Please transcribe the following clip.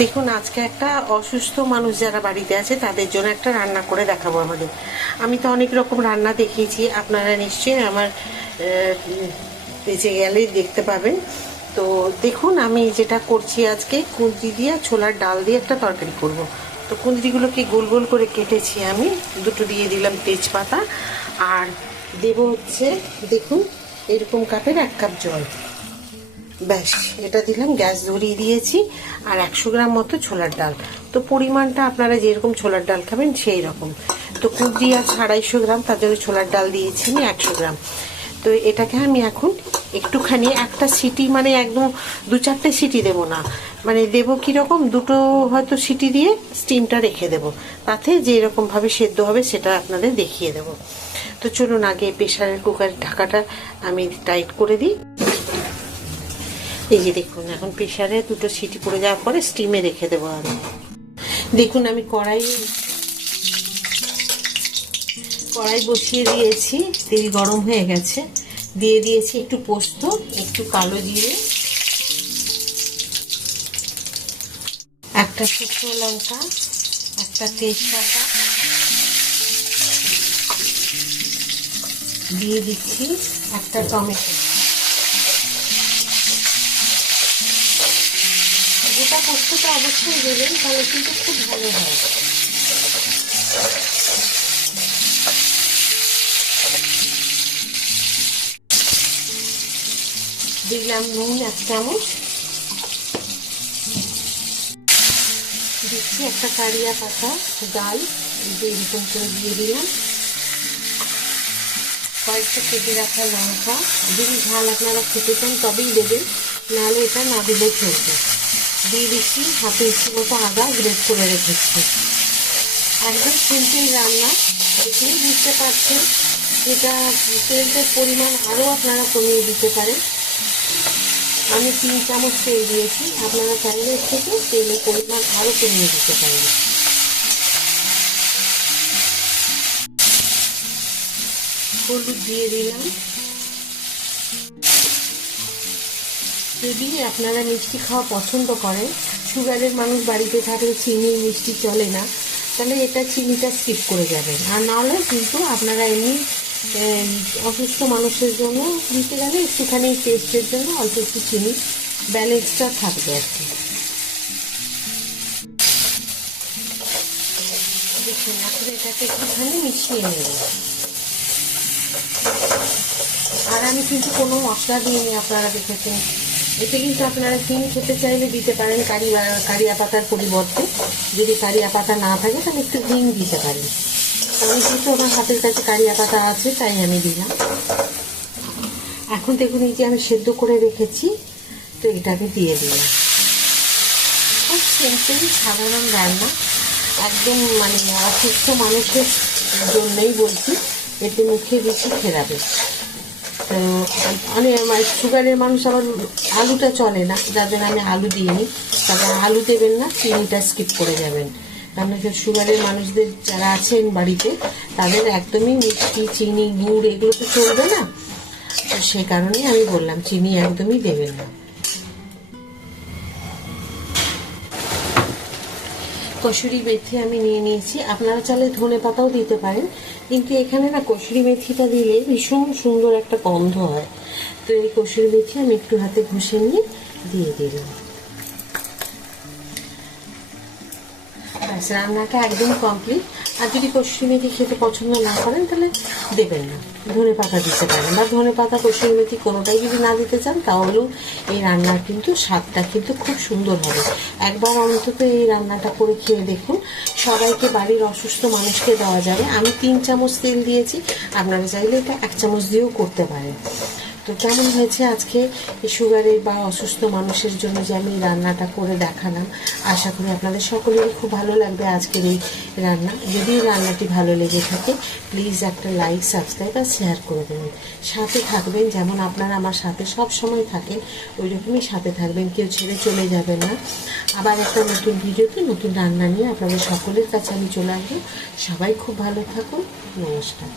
দেখুন, আজকে একটা অসুস্থ মানুষ যারা বাড়িতে আছে তাদের জন্য একটা রান্না করে দেখাবো আমাদের। আমি তো অনেক রকম রান্না দেখিয়েছি, আপনারা নিশ্চয়ই আমার পেজে গেলে দেখতে পাবেন। তো দেখুন, আমি যেটা করছি আজকে কুঁদরি দিয়ে ছোলার ডাল দিয়ে একটা তরকারি করব। তো কুঁদরিগুলোকে গোল গোল করে কেটেছি আমি, দুটো দিয়ে দিলাম তেজপাতা, আর দেব হচ্ছে দেখুন এরকম কাপের 1 কাপ জল। ব্যাস, এটা দিলাম, গ্যাস ধরিয়ে দিয়েছি। আর 100 গ্রাম মতো ছোলার ডাল। তো পরিমাণটা আপনারা যেরকম ছোলার ডাল খাবেন সেই রকম। তো কুঁদরি আছে 250 গ্রাম, তার জন্য ছোলার ডাল দিয়েছি আমি 100 গ্রাম। তো এটাকে আমি এখন একটুখানি একটা সিটি, মানে একদম 2-4টে সিটি দেবো না, মানে দেবো কীরকম, দুটো হয়তো সিটি দিয়ে স্টিমটা রেখে দেবো, তাতে যেরকমভাবে সেদ্ধ হবে সেটা আপনাদের দেখিয়ে দেবো। তো চলুন আগে প্রেশারের কুকারের ঢাকাটা আমি টাইট করে দিই। এই যে দেখুন, এখন প্রেশারে 2টো সিটি পড়ে যাওয়ার পরে স্টিমে রেখে দেবো আমি। দেখুন, আমি কড়াই বসিয়ে দিয়েছি, তেল গরম হয়ে গেছে, দিয়ে দিয়েছি একটু পোস্ত, একটু কালো জিরে, একটা শুকনো লঙ্কা, একটা তেজপাতা, দিয়ে দিচ্ছি একটা টমেটো। গোটা পোস্তটা অবশ্যই দেবেন, তাহলে কিন্তু খুব ভালো হয়। দিলাম নুন 1 চামচ, দিচ্ছি একটা কারিয়া পাতা ডাল, এরকম করে দিয়ে দিলাম, কয়েকটা কেটে রাখা লঙ্কা, যদি ঝাল আপনারা খেতে চান তবেই দেবেন, নাহলে এটা না দিলে চলবে। দিয়ে দিচ্ছি হাতে ইচ্ছে মতো আদা গ্রেট করে রেখেছি। একদম সিম্পল রান্না, দেখেই বুঝতে পারছেন। এটা তেলের পরিমাণ আরও আপনারা কমিয়ে দিতে পারেন। আমি 3 চামচ তেল দিয়েছি, আপনারা চাইলে থেকে তেলের পরিমাণ আরও কমিয়ে দিতে পারেন। হলুদ দিয়ে দিলাম। যদি আপনারা মিষ্টি খাওয়া পছন্দ করেন, সুগারের মানুষ বাড়িতে থাকলে চিনি মিষ্টি চলে না, তাহলে এটা চিনিটা স্কিপ করে যাবেন। আর নাহলে কিন্তু আপনারা এমনি অসুস্থ মানুষের জন্য দিতে গেলে একটুখানি টেস্টের জন্য অল্প একটু চিনি ব্যালেন্সটা থাকবে আর কি। দেখুন, এখন এটাকে একটুখানি মিশিয়ে নেব। আর আমি কিন্তু কোনো মশলা দিইনি, আপনারা দেখেছেন। এতে কিন্তু আপনারা হিং খেতে চাইলে দিতে পারেন কারিয়া পাতার পরিবর্তে। যদি কারিয়া পাতা না থাকে তাহলে একটু হিং দিতে পারেন। আমি যেহেতু আমার হাতের কাছে কারিয়া পাতা আছে তাই আমি দিলাম। এখন দেখুন, এই যে আমি সেদ্ধ করে রেখেছি, তো এটা আমি দিয়ে দিলাম। খুব সিম্পল সাধারণ রান্না, একদম মানে অসুস্থ মানুষের জন্যই বলছি, এতে মুখে বেশি খেরাবে। তো অনেক সুগারের মানুষ আবার আলুটা চলে না, যার জন্য আমি আলু দিইনি। তারপর আলু দেবেন না, চিনিটা স্কিপ করে যাবেন, কারণ সুগারের মানুষদের যারা আছেন বাড়িতে তাদের একদমই মিষ্টি, চিনি, গুড় এগুলো তো চলবে না। তো সে কারণেই আমি বললাম চিনি একদমই দেবেন না। কসুরি মেথি আমি নিয়ে নিয়েছি, আপনারা চাইলে ধনে পাতাও দিতে পারেন, কিন্তু এখানে না কসুরি মেথিটা দিলে ভীষণ সুন্দর একটা গন্ধ হয়। তো এই কসুরি মেথি আমি একটু হাতে ঘষে নিয়ে দিয়ে দিলাম। ব্যাস, রান্নাটা একদম কমপ্লিট। আর যদি কসুরি মেথি খেতে পছন্দ না করেন তাহলে দেবেন না, ধনে পাতা দিতে পারেন, বা ধনে পাতা কসুরি মেথি কোনোটাই যদি না দিতে চান তাহলেও এই রান্নার কিন্তু স্বাদটা কিন্তু খুব সুন্দর হবে। একবার অন্তত এই রান্নাটা করে খেয়ে দেখুন, সবাইকে, বাড়ির অসুস্থ মানুষকে দেওয়া যাবে। আমি 3 চামচ তেল দিয়েছি, আপনারা চাইলে এটা 1 চামচ দিয়েও করতে পারেন। তো কেমন হয়েছে আজকে সুগারের বা অসুস্থ মানুষের জন্য যে আমি রান্নাটা করে দেখালাম, আশা করি আপনাদের সকলেরই খুব ভালো লাগবে আজকের এই রান্না। যদি রান্নাটি ভালো লেগে থাকে প্লিজ একটা লাইক, সাবস্ক্রাইব আর শেয়ার করে দেবেন। সাথে থাকবেন, যেমন আপনারা আমার সাথে সব সময় থাকেন ওই রকমই সাথে থাকবেন, কেউ ছেড়ে চলে যাবেন না। আবার একটা নতুন ভিডিওতে নতুন রান্না নিয়ে আপনাদের সকলের কাছে আমি চলে আসবো। সবাই খুব ভালো থাকুন, নমস্কার।